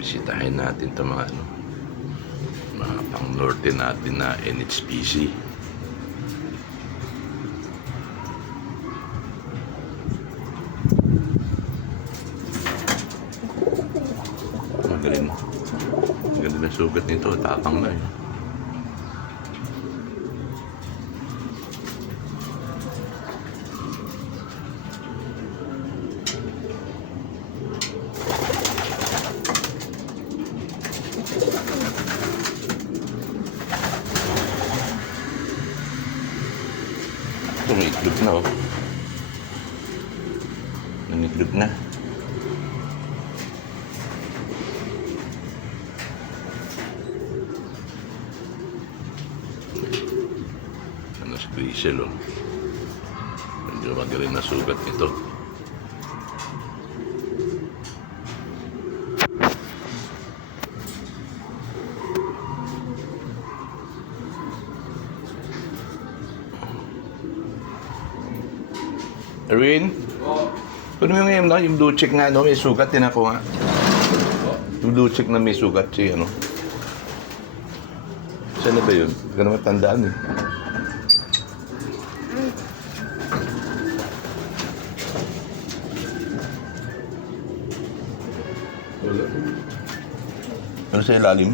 Bisitahin natin ito mga ano, mga pang norte natin na NHPC. Magaling. Ganda na sugat nito, tapang na eh. Ito may itlog na oh. Nanitlog na. Ano si Grisel oh. Medyo magaling na sugat nito. Erwin? Ano yung ngayon na? Yung blue check nga, no? May sugat din ako nga. Yung blue check na may sugat siya, ano? Saan na ba yun? Hindi ka naman tandaan eh. Wala. Ano sa ilalim?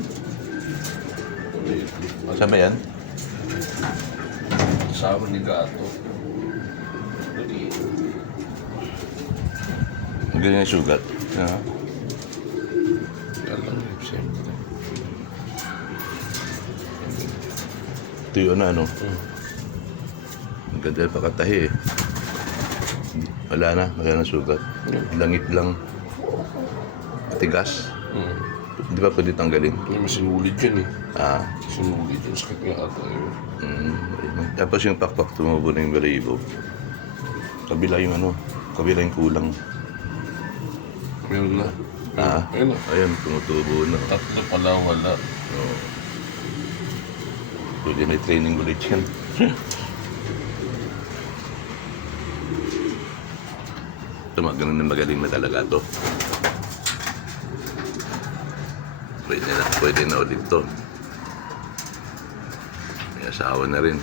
Saan ba yan? Kasama ni Gato. Magaling na sugat. Yeah. Alam mo, siyempre. Ito yun ano. Ang ganda pa katahi eh. Wala na sugat. Langit lang. Tigas. Di ba pwede tanggalin? May sinulid yun eh. Ah. Sinulid yun. Sakit nga ata yun. Tapos yung pakpak tumubo na yung balahibo. Kabila yung ano. Kabila yung kulang. Meron na. Ah. Ayun na. Ayun, tumutubo na. Tatlo pala wala. Oh. Pwede may training ulit yan. Ito ganun na magaling na talaga to. Pwede na ulit to. May asawa na rin.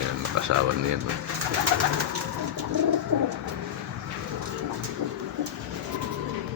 Ayan, makasawa niya.